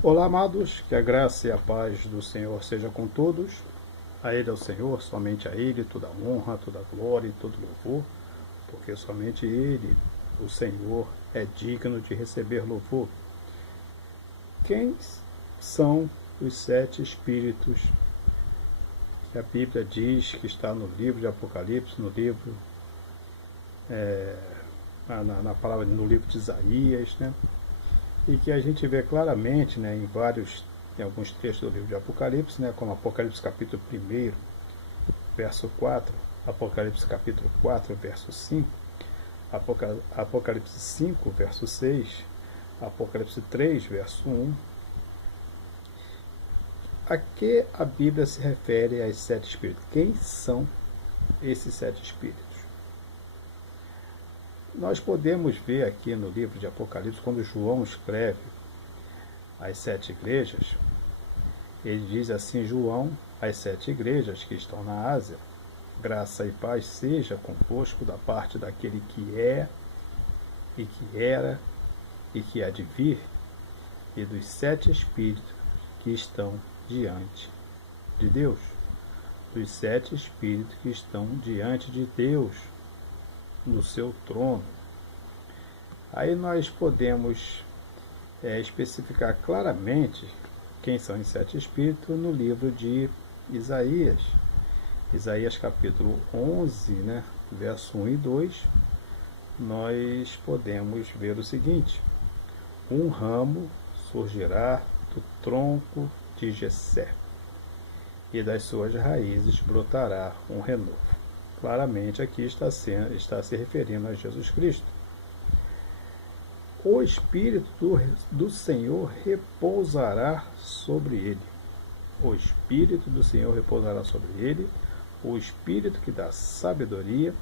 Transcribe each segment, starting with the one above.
Olá, amados, que a graça e a paz do Senhor seja com todos. A Ele é o Senhor, somente a Ele, toda a honra, toda a glória e todo louvor, porque somente Ele, o Senhor, é digno de receber louvor. Quem são os sete Espíritos que a Bíblia diz que está no livro de Apocalipse, no livro, na palavra, no livro de Isaías, né? E que a gente vê claramente, né, em alguns textos do livro de Apocalipse, né, como Apocalipse capítulo 1, verso 4, Apocalipse capítulo 4, verso 5, Apocalipse 5, verso 6, Apocalipse 3, verso 1. A que a Bíblia se refere aos sete Espíritos? Quem são esses sete Espíritos? Nós podemos ver aqui no livro de Apocalipse, quando João escreve as sete igrejas, ele diz assim: João, as sete igrejas que estão na Ásia, graça e paz seja convosco da parte daquele que é, e que era, e que há de vir, e dos sete Espíritos que estão diante de Deus. Dos sete Espíritos que estão diante de Deus, no seu trono. Aí nós podemos especificar claramente quem são os sete Espíritos no livro de Isaías. Isaías capítulo 11, né, verso 1 e 2, nós podemos ver o seguinte: um ramo surgirá do tronco de Jessé, e das suas raízes brotará um renovo. Claramente aqui está se referindo a Jesus Cristo. O Espírito do Senhor repousará sobre ele. O Espírito do Senhor repousará sobre ele, o Espírito que dá sabedoria,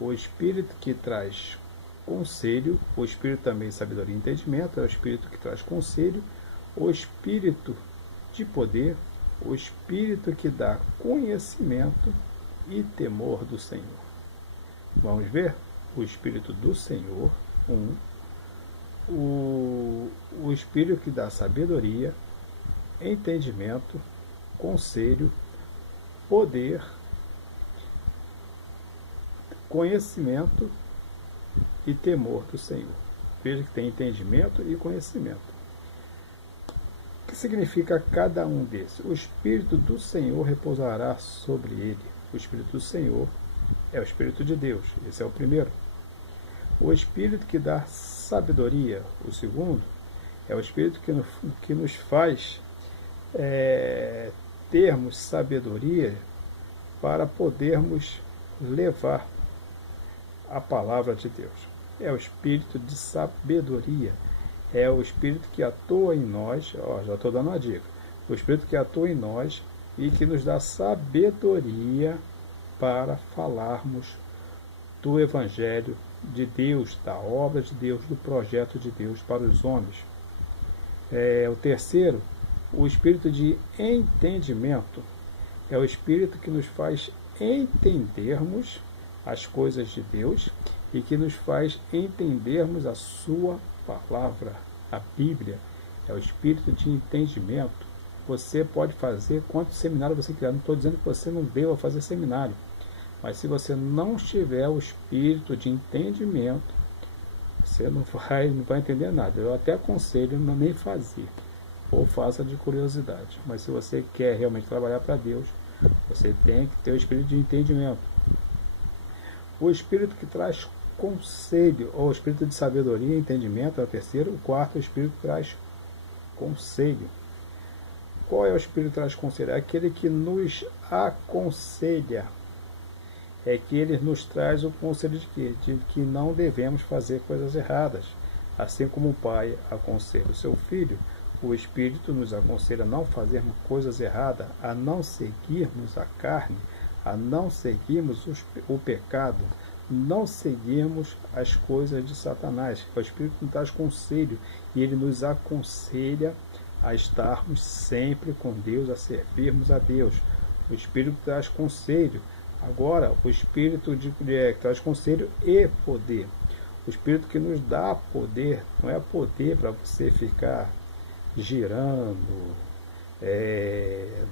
o Espírito que traz conselho, o Espírito também sabedoria e entendimento, é o Espírito que traz conselho, o Espírito de poder, o Espírito que dá conhecimento e temor do Senhor. Vamos ver? O Espírito do Senhor, o Espírito que dá sabedoria, entendimento, conselho, poder, conhecimento e temor do Senhor. Veja que tem entendimento e conhecimento. O que significa cada um desses? O Espírito do Senhor repousará sobre ele. O Espírito do Senhor é o Espírito de Deus. Esse é o primeiro. O Espírito que dá sabedoria, o segundo, é o Espírito que nos faz termos sabedoria para podermos levar a palavra de Deus. É o Espírito de sabedoria, é o Espírito que atua em nós, já estou dando uma dica, o Espírito que atua em nós e que nos dá sabedoria para falarmos do Evangelho de Deus, da obra de Deus, do projeto de Deus para os homens. O terceiro, o Espírito de entendimento, é o Espírito que nos faz entendermos as coisas de Deus e que nos faz entendermos a sua palavra, a Bíblia. É o Espírito de entendimento. Você pode fazer quanto seminário você quiser. Não estou dizendo que você não deva fazer seminário, mas se você não tiver o Espírito de entendimento, você não vai entender nada. Eu até aconselho não nem fazer, ou faça de curiosidade. Mas se você quer realmente trabalhar para Deus, você tem que ter o Espírito de entendimento. O Espírito que traz conselho, ou o Espírito de sabedoria e entendimento é o terceiro. O quarto, o Espírito que traz conselho. Qual é o Espírito que traz conselho? É aquele que nos aconselha. É que ele nos traz o conselho de quê? De que não devemos fazer coisas erradas. Assim como o pai aconselha o seu filho, o Espírito nos aconselha a não fazermos coisas erradas, a não seguirmos a carne, a não seguirmos o pecado, não seguirmos as coisas de Satanás. O Espírito nos traz conselho e ele nos aconselha a estarmos sempre com Deus, a servirmos a Deus. O Espírito traz conselho. Agora, o Espírito que traz conselho e poder. O Espírito que nos dá poder, não é poder para você ficar girando,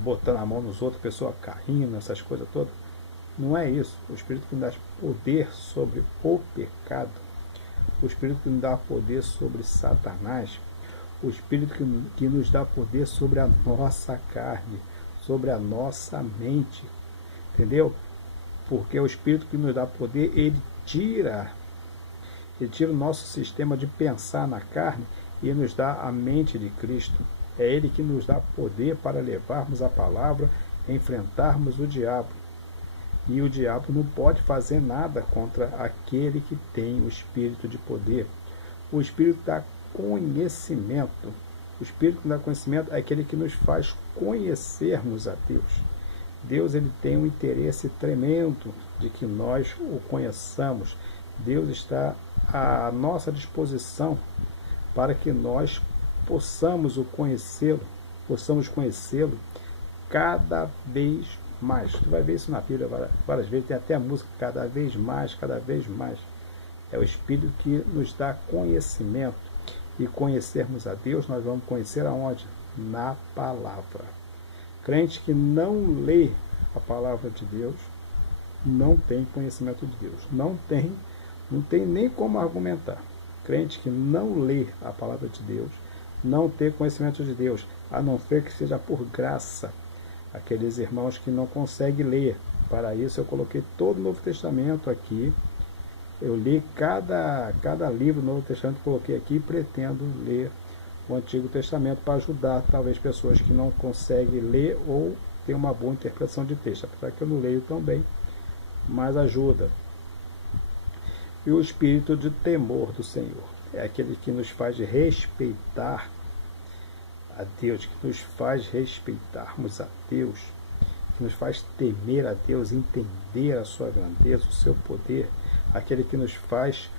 botando a mão nos outros, a pessoa caindo, essas coisas todas. Não é isso. O Espírito que nos dá poder sobre o pecado, o Espírito que nos dá poder sobre Satanás, o Espírito que nos dá poder sobre a nossa carne, sobre a nossa mente, entendeu? Porque o Espírito que nos dá poder, ele tira o nosso sistema de pensar na carne e nos dá a mente de Cristo. É Ele que nos dá poder para levarmos a palavra, enfrentarmos o diabo. E o diabo não pode fazer nada contra aquele que tem o Espírito de poder. O Espírito dá conhecimento. O Espírito que dá conhecimento é aquele que nos faz conhecermos a Deus. Deus, ele tem um interesse tremendo de que nós o conheçamos. Deus está à nossa disposição para que nós possamos conhecê-lo cada vez mais. Tu vai ver isso na Bíblia várias vezes, tem até a música, cada vez mais, cada vez mais. É o Espírito que nos dá conhecimento. E conhecermos a Deus, nós vamos conhecer aonde? Na palavra. Crente que não lê a palavra de Deus, não tem conhecimento de Deus. Não tem nem como argumentar. Crente que não lê a palavra de Deus, não tem conhecimento de Deus, a não ser que seja por graça. Aqueles irmãos que não conseguem ler. Para isso eu coloquei todo o Novo Testamento aqui. Eu li cada livro do Novo Testamento, coloquei aqui e pretendo ler o Antigo Testamento para ajudar talvez pessoas que não conseguem ler ou ter uma boa interpretação de texto. Apesar que eu não leio tão bem, mas ajuda. E o espírito de temor do Senhor é aquele que nos faz respeitar a Deus, que nos faz respeitarmos a Deus, que nos faz temer a Deus, entender a sua grandeza, o seu poder, aquele que nos faz,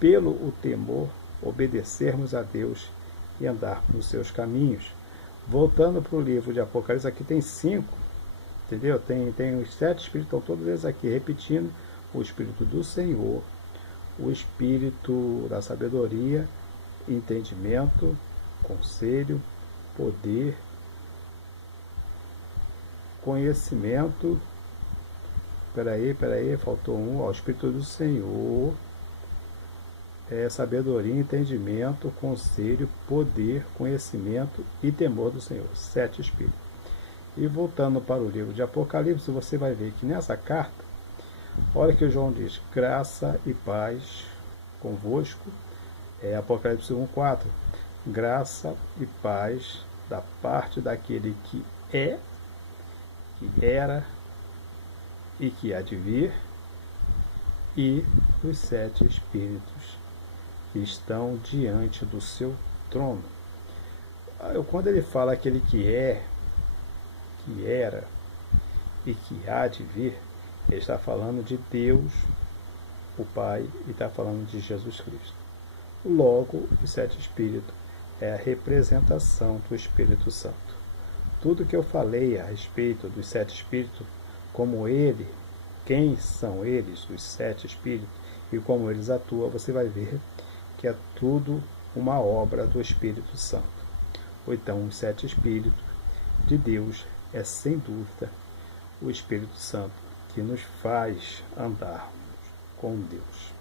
pelo o temor, obedecermos a Deus e andarmos nos seus caminhos. Voltando para o livro de Apocalipse, aqui tem 5, entendeu? Tem os 7 espíritos, estão todos eles aqui, repetindo: o Espírito do Senhor, o Espírito da sabedoria, entendimento, conselho, poder, conhecimento. Peraí, faltou um. O Espírito do Senhor, sabedoria, entendimento, conselho, poder, conhecimento e temor do Senhor. 7 espíritos. E voltando para o livro de Apocalipse, você vai ver que nessa carta, olha que o João diz: graça e paz convosco. Apocalipse 1:4. Graça e paz da parte daquele que é, que era e que há de vir, e dos 7 espíritos que estão diante do seu trono. Quando ele fala aquele que é, que era e que há de vir, ele está falando de Deus, o Pai, e está falando de Jesus Cristo. Logo, os 7 espíritos é a representação do Espírito Santo. Tudo que eu falei a respeito dos 7 espíritos, como ele, quem são eles, os 7 espíritos, e como eles atuam, você vai ver que é tudo uma obra do Espírito Santo. Ou então, os 7 espíritos de Deus é, sem dúvida, o Espírito Santo que nos faz andarmos com Deus,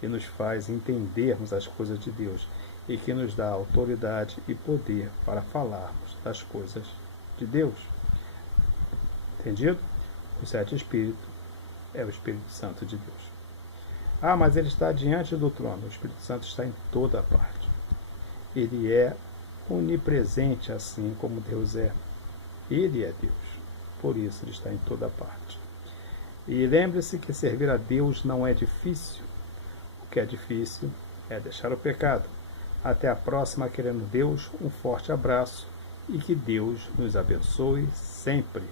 que nos faz entendermos as coisas de Deus e que nos dá autoridade e poder para falarmos das coisas de Deus. Entendido? Os 7 espíritos é o Espírito Santo de Deus. Mas ele está diante do trono. O Espírito Santo está em toda parte. Ele é onipresente, assim como Deus é. Ele é Deus. Por isso ele está em toda parte. E lembre-se que servir a Deus não é difícil. O que é difícil é deixar o pecado. Até a próxima, querendo Deus, um forte abraço e que Deus nos abençoe sempre.